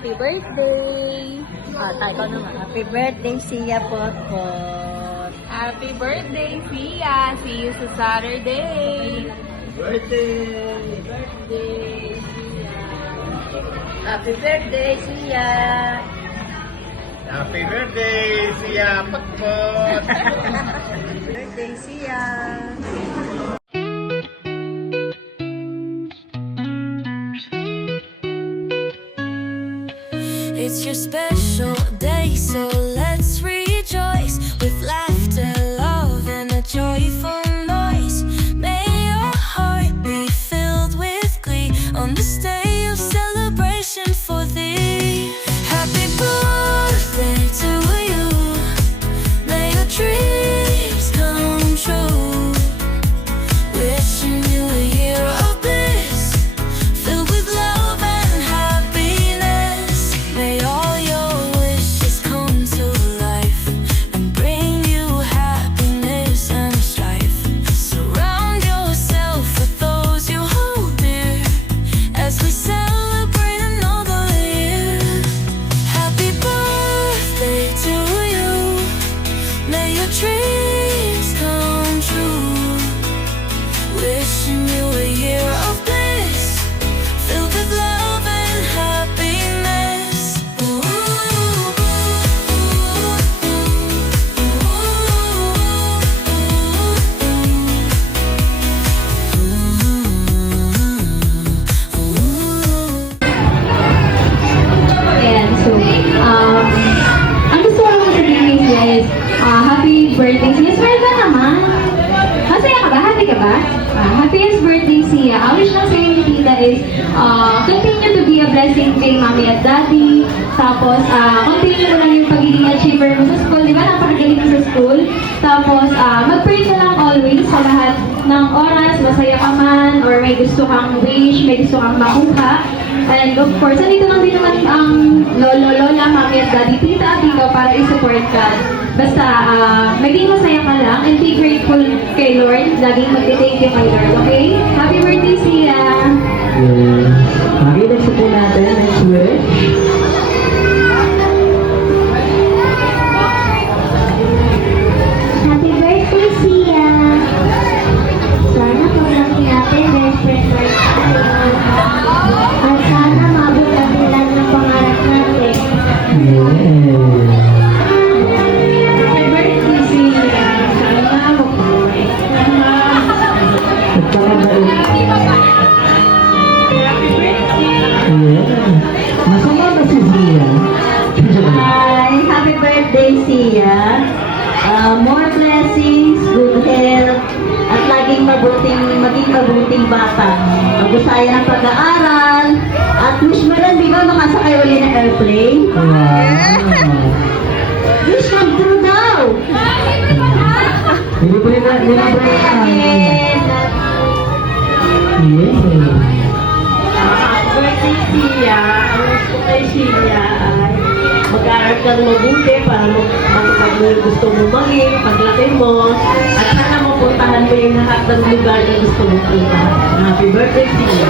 happy birthday. Tayo naman. Happy birthday, Sia Potpot. Happy birthday, Sia. See you sa Saturday. Birthday! Birthday, Sia. Happy birthday, Sia. Happy birthday, Sia Potpot! Birthday, Sia. It's your special day, so let's rejoice with laughter, love, and a joyful noise. May your heart be filled with glee on this day of celebration for thee. Happy birthday to you. May your dreams come true. Wishing you a year of bliss filled with love and happiness. May all your wishes come to life and bring you happiness and strife. Surround yourself with those you hold dear as we celebrate another year. Happy birthday to you. May your dreams come true. Wishing you a year of bliss filled with love and happiness. Ayan, so, ang gusto ko lang sabihin guys, happy birthday Sia. Smile ka naman. Masaya ka ba? Happy ka ba? Happiest birthday Sia. I wish lang sa'yo ni Tita is, continue to be a blessing kay Mommy at Daddy. Tapos, continue mo lang yung pagiging achiever mo sa school. Di ba? Napakagaling mo sa school. Tapos, mag-pray ka lang always sa lahat ng oras. Masaya ka man, or may gusto kang wish, may gusto kang makuha. And of course, nandito lang din naman ang lolo, lola, mami at daddy, tita at ikaw para i-support ka. Basta, maging masaya ka lang and be grateful kay Lord. Laging mag-thank you kay Lord, okay? Happy birthday, Sia! Okay, next po natin, next wish. Happy birthday, Sia! Sana pag-laki natin, best friend tayo. At sana mabot ang ilan ng pangarap natin. Happy birthday, Sia! Sana mabuhay ka. Happy birthday! Masama ba si Sia? Hi! Happy birthday, Sia. More blessings, good health, at laging maging mabuting bata. Mag-usaya ng pag-aaral, at wish mo rin, di ba, makasakay uli ng airplane? Wish come true daw! Hindi po nila Amen! Yes. Happy birthday, Sia. Ang wish ko kay Sia ay mag-aaral kang mabuti para makapag mo yung gusto mo maging, paglaki mo, at sana mapuntahan mo yung lahat ng lugar na gusto mo punta. Happy birthday, Sia.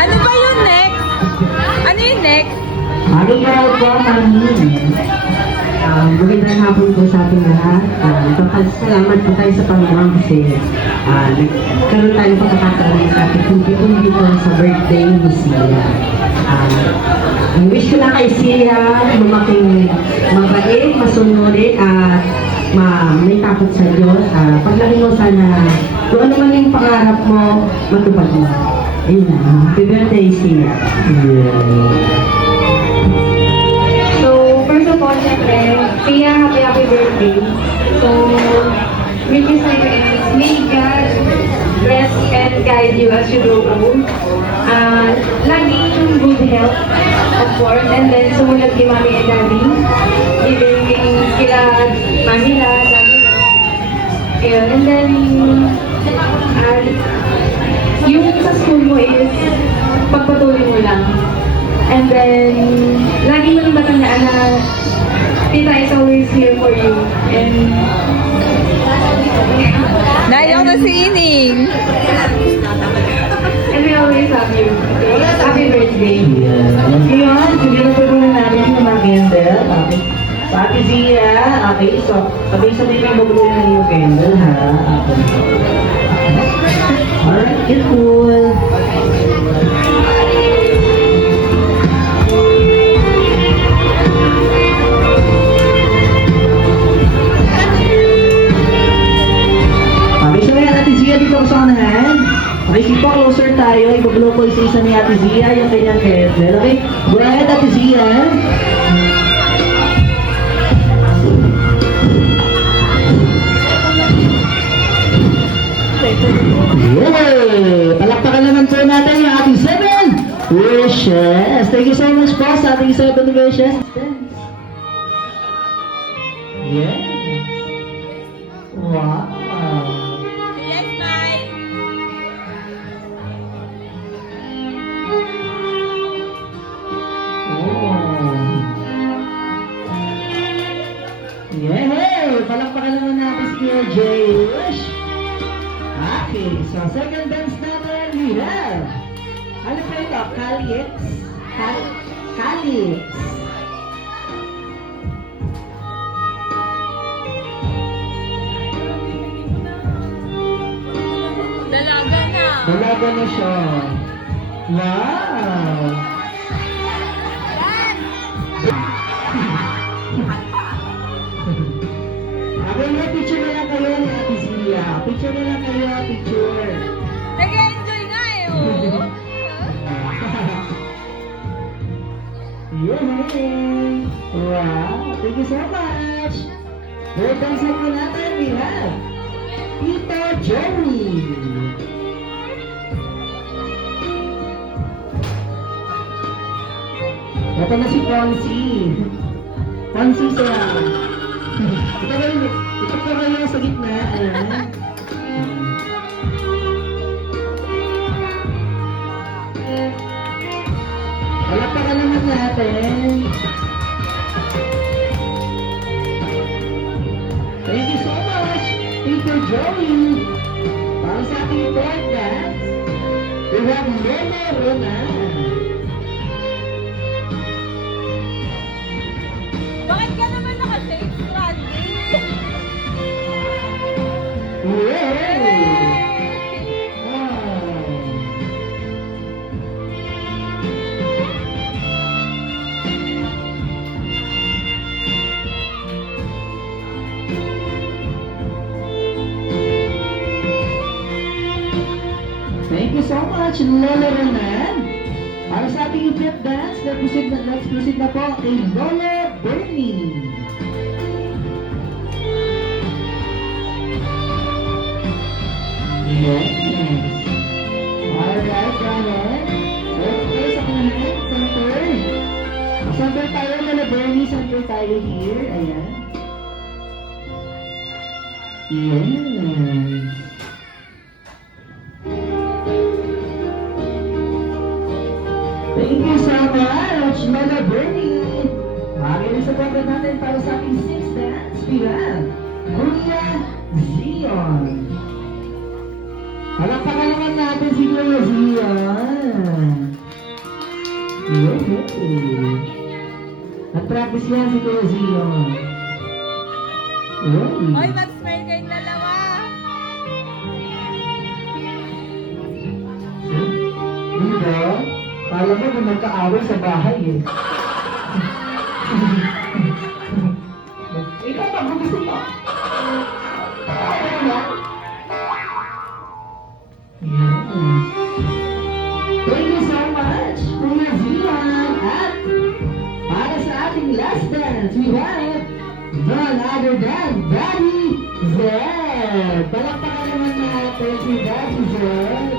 Ano ba yung next? Ano yung next? Happy birthday po, Mami. Magandang hapon po sa ating lahat. Salamat po tayo sa Panginoon kasi nagkaroon tayo ng pagkakataon sa ating kundi po sa birthday ni Sia. Ang wish ko lang kay Sia, lumaking mabait, masunurin, at may takot sa Diyos. Paglaki mo sana, kung ano man yung pangarap mo, matupad mo. Ayun na. Happy birthday, Sia. So, first of all, syempre, Sia, happy birthday. So, wish you sa'yo is, may God bless and guide you as you grow old. Laging good health, of course, and then sumunod kay Mami and Daddy. Giving kila Mami na, Daddy na. Ayun, and then, yung sa school mo is, pagpatuloy mo lang. And then, lagi mo nang matandaan na Tita is always here for you. And Nayaw na si Ining. we always have happy birthday. Ngayon, siguro po muna natin yung mga candle. Okay. Sa Ate Zia, okay, so sabay-sabay kayo magbulong yung candle, ha? Okay. Alright, get cool. Okay, so yan, Ate Zia, dito ko sa unahan. Okay, sipa, closer tayo. Ibablow ko isa-isa ni Ate Zia, yung kanyang candle. Okay, go ahead, Ate Zia. Yay! Palakpakan naman po natin yung ating 7 wishes. Thank you so much po sa ating 7 wishes. Yes. Wow. Yes, bye. Yay! Palakpakan naman natin si Kuya Jayush. Okay, so second dance natin we have. Ano pa ito? Calix? Calix. Dalaga na. Dalaga na siya. Wow! Okay, may picture na lang kayo ni Ate Zia. Picture na lang kayo, picture. Nag-enjoy nga eh, oh. Yay! Wow! Thank you so much! Third dance po natin, we have Tito Jerry. Ito na si Fonzie. Fonzie siya. Ito pa kayo sa gitna. Ayan. Palakpakan naman natin. Thank you so much, Peter Joey. Para sa ating third dance, we have Lene Ronan. Bakit ka naman naka-shake, Randy? Yay! Wow! Thank you so much, Lola Ronan. Para sa ating fifth dance, let's proceed na po kay Lola Bernie. Yes. Alright, go ahead. Okay, sa kanan, center. Center tayo, Lola Bernie, center tayo here. Ayan. Yes. Thank you so much, Lola Bernie. Maraming support natin para sa ating sixth dance. We have Kuya Zion. Palakpakan naman natin si Kuya Zion. Yay! Nag-practice yan si Kuya Zion. Oy, mag-smile kayong dalawa. Diba? Kala mo kung magkaaway sa bahay eh. Ikaw pa, gusto mo. Thank you so much, Kuya Zion. At para sa ating last dance, we have none other than Daddy Zed. Palakpakan naman natin si Daddy Zed.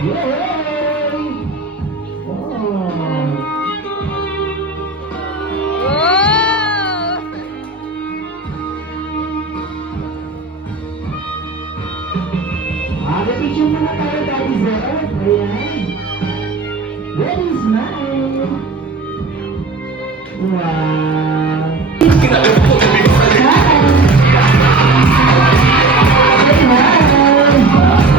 Yay! Oh! Oh! Picture muna tayo, Daddy Zed. Ayan. Ready, smile. Wow. Hi. Hi.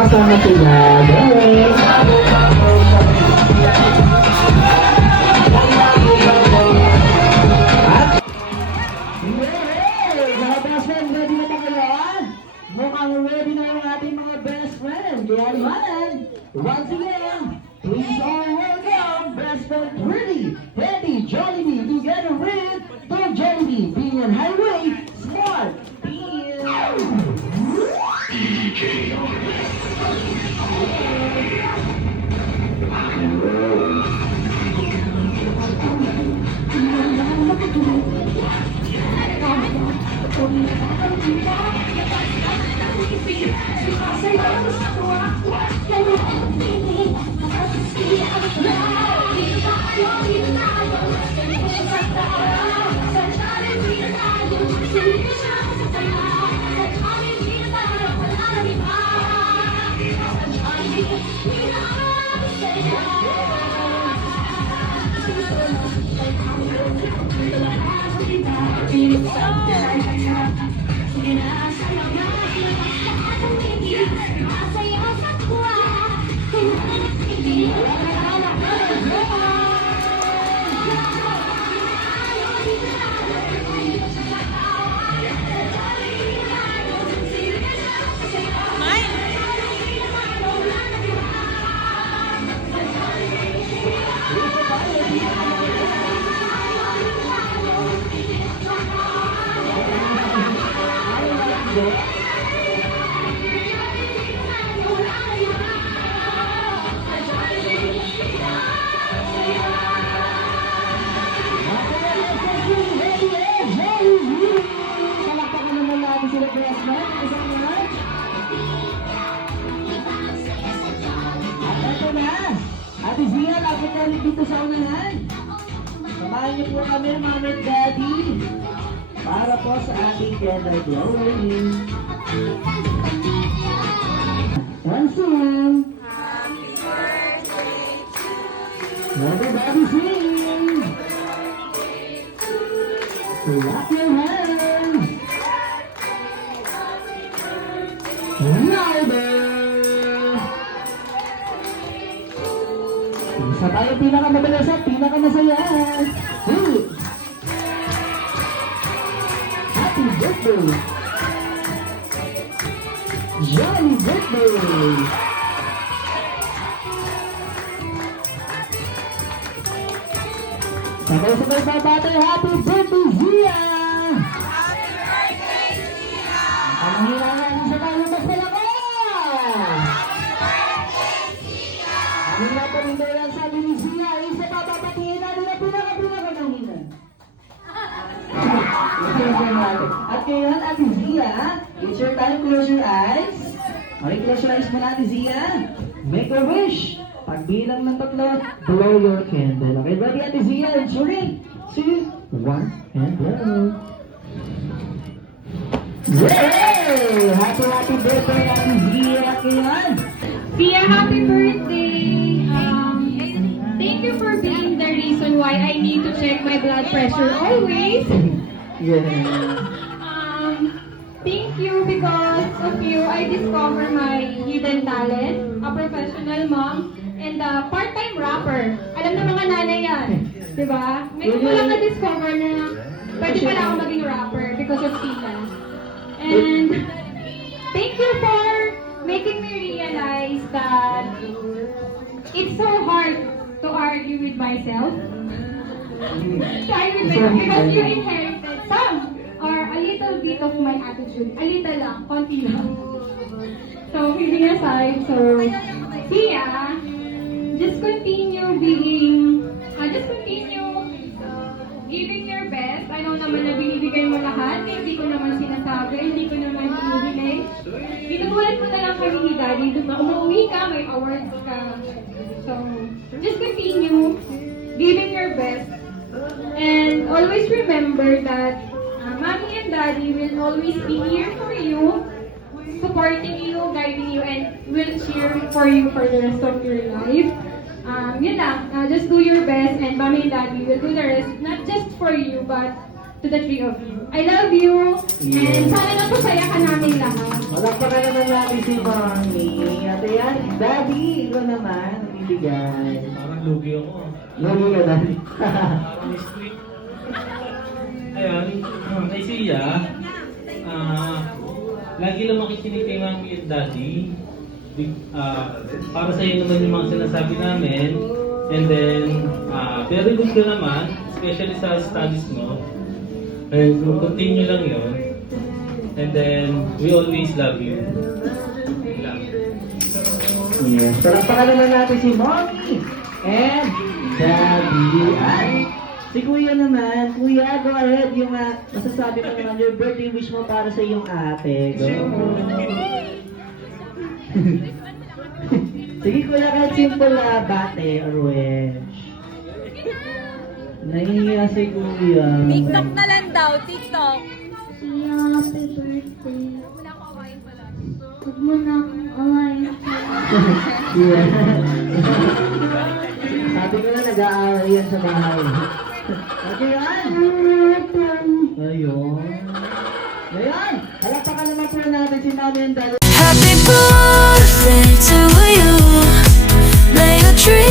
kasama sila. Yes! Yay! Mga best friend, ready na ba kayo? Mukhang ready na yung ating mga best friend. Kaya naman, once again, please all welcome best friend Pretty, Teddy, Jollibee, together with Tom Jollibee, being on highway, smart, Ate Zia, lapit na ulit dito sa unahan. Samahan niyo po kami, Mom and Daddy, para po sa ating gender glowing. Dancing! Everybody sing! Clap your hands! Louder! Isa tayo pinakamadalas at pinakamasaya. Hey! Happy birthday! Jolly birthday! Sabay-sabay babate, happy birthday, Zia! Happy birthday, Zia! Ang hilangan sa tayo mas malaki! Ang napanindayan sabi ni Zia, isa papapatiin natin na pinaka-pinaka-nangina. At ngayon, Ate Zia, it's your time, close your eyes. Okay, close your eyes muna, Ate Zia. Make a wish. Pagbilang ng tatlo, blow your candle. Okay, ready, Ate Zia? And 3, 2, 1, and blow. Yay! Happy birthday, Ate Zia! Kailan? Zia, happy birthday! Thank you for being the reason why I need to check my blood pressure always. Yeah. Thank you because of you, I discovered my hidden talent, a professional mom, and a part-time rapper. Alam na mga nanay yan, di ba? May ko lang na-discover na pwede pala ako maging rapper because of Tina. And thank you for making me realize that it's so hard to argue with myself. Because you inherited some or a little bit of my attitude. A little lang, konti lang. So, kidding aside, so, Zia, just continue giving your best. I know naman na binibigay mo lahat. Hindi ko naman sinasabi, hindi ko naman sinuhuli. Pinutulat mo na lang kami ni Daddy. Umuwi ka, may awards ka. So, just continue giving your best. And always remember that Mommy and Daddy will always be here for you, supporting you, guiding you, and will cheer for you for the rest of your life. Yun lang, just do your best and Mommy and Daddy will do the rest, not just for you, but to the three of you. I love you. And sana napasaya ka namin lahat. Malakpakan naman natin si Mami. At ayan, Daddy, ikaw naman, ibigay. Parang lugi ako. Lagi ka, Daddy. Parang script. Ayun, kay Sia, lagi lang makikinig kay Mami at Daddy. Para sa iyo naman yung mga sinasabi namin. And then, very good ka naman, especially sa studies mo. And so, continue lang yun. And then, we always love you. Lang. Yes. Palakpakan naman natin si Mommy and Daddy. Ay, si Kuya naman. Kuya, go ahead. Yung masasabi mo naman, your birthday wish mo para sa iyong ate. Go. Sige Kuya, kahit simple na bate or wish. Nahihiya si Kuya. TikTok na lang daw, TikTok. Sia, happy birthday. Huwag mo na akong awayin. Yeah. Sabi ko na nag-aaral yan sa bahay. Okay yan? Ayun. Ayun. Palakpakan naman po natin si Mami and Daddy. Happy birthday to you. May your dreams